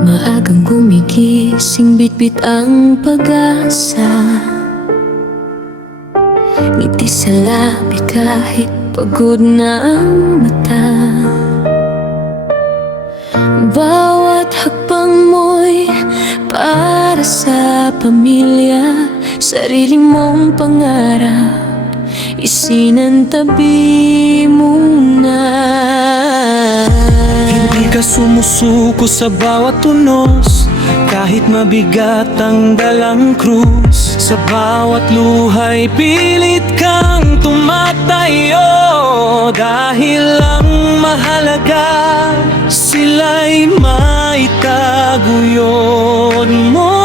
Maagang gumigising, bitbit ang pag-asa, ngiti sa labi kahit pagod na ang mata. Bawat hakbang mo'y para sa pamilya, sarili mong pangarap isinantabi muna. Hindi ka sumusuko sa bawat tunos, kahit mabigat ang dalang krus. Sa bawat luhay pilit kang tumatayo, dahil ang mahalaga sila'y maitaguyod mo.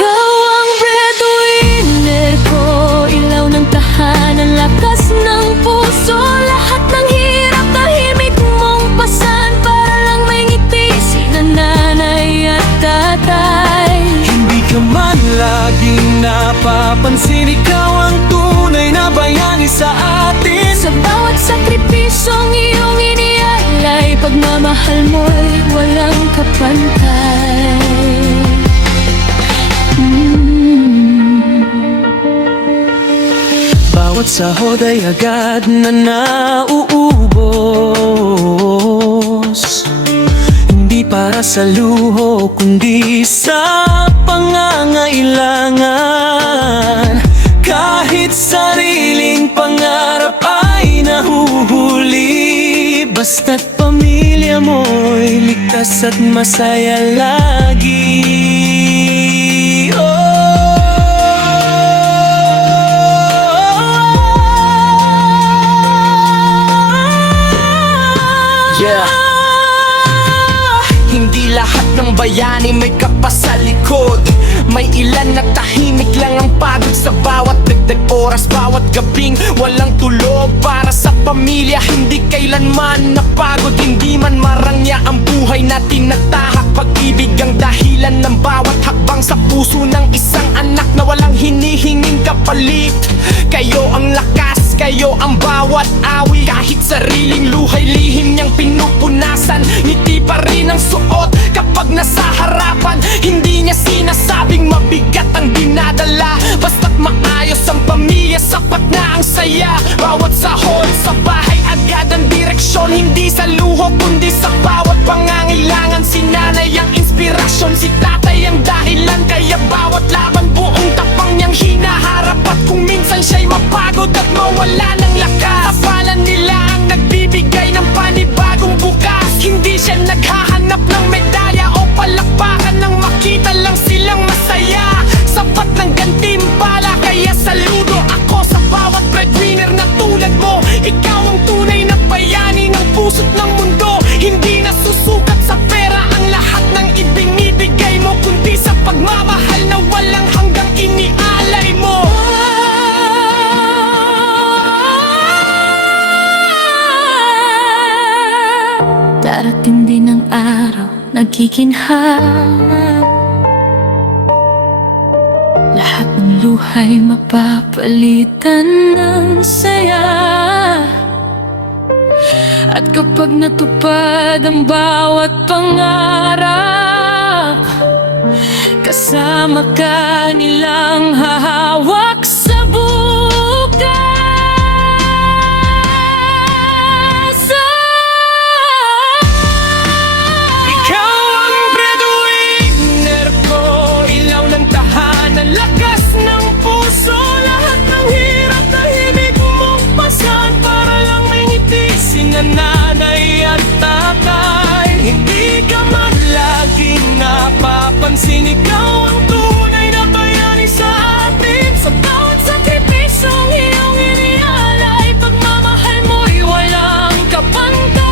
Ikaw ang breadwinner ko, ilaw ng tahanan, lakas ng puso. Lahat ng hirap tahimik mong pasan, para lang may ngiti sina nanay at tatay. Hindi ka man laging napapansin, ikaw ang tunay na bayani sa atin. Sa bawat sakripisyong iyong inialay, pagmamahal mo'y walang kapantay. Bawat sahod ay agad na nauubos, hindi para sa luho kundi sa pangangailangan. Kahit sariling pangarap ay nahuhuli, basta't pamilya mo'y ligtas at masaya lagi. Hindi lahat ng bayani may kapas sa likod. May ilan na tahimik lang ang pagod sa bawat dagdag oras, bawat gabing walang tulog para sa pamilya. Hindi kailanman napagod, hindi man marangya ang buhay na tinatahak. Pag-ibig ang dahilan ng bawat hakbang sa puso ng isang anak na walang hinihinging kapalit. Kayo ang lakas, kayo ang bawat awi. Kahit sariling luhay lihim niyang pinupunasan, ngiti pa rin ang suot kapag nasa harapan. Hindi niya sinasabing mabigat ang dinadala, basta't maayos ang pamilya, sapat na ang saya. Bawat sahod sa bahay agad ang direksyon, hindi sa luho kundi sa bawat pangangailangan. Si nanay ang inspirasyon, si tatay ang dahilan, kaya bawat laban buong tapang niyang hinaharap. At kung minsan siya'y mapagod at mawala ng lakas, kapalan nila ang nagbibigay ng panibagong bukas. Hindi siya naghahanap ng medalya o palakpakan, nang makita lang silang masaya. Sapat ng gantimpala, kaya saludo ako sa bawat breadwinner na tulad mo. Ikaw ang tunay na bayani ng puso't ng mundo. Hindi nasusukat sa pera ang lahat ng ibinibigay mo, kundi sa pagmamahal na walang hanggang inialay mo. Darating din ang araw, nagkikinhang, lahat ng luhay mapapalitan ng saya. At kapag natupad ang bawat pangarap, kasama ka nilang hahawak sa bukas. Ikaw ang breadwinner ko, ilaw ng tahanan, lakas ng puso. Lahat ng hirap tahimik mong pasan, para lang may ngiti sina nanay at tatay. Hindi ka man laging napapansin, ikaw ang tunay na bayani sa atin. Sa bawat sakripisyong iyong inialay, pagmamahal mo'y walang kapantay.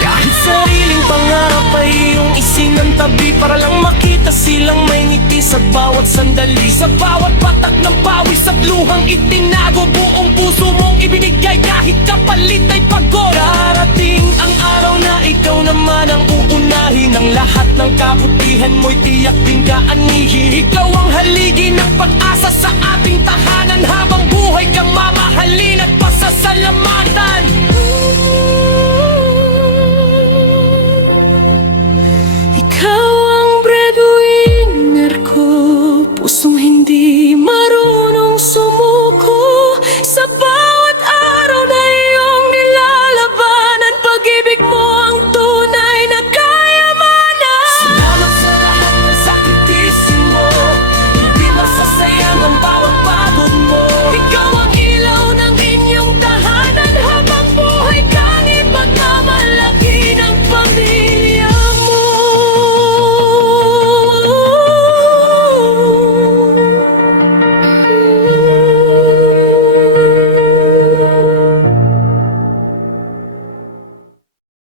Kahit sariling pangarap ay iyong isinantabi, para lang makita silang may ngiti sa bawat sandali. Sa bawat patak ng pawis at luhang itinago, buong puso mong ibinigay kahit kapalit ay pagod. naman ang uunahin. Ang lahat ng kabutihan mo'y tiyak din kaanihin. Ikaw ang haligi ng pag-asa sa ating tahanan.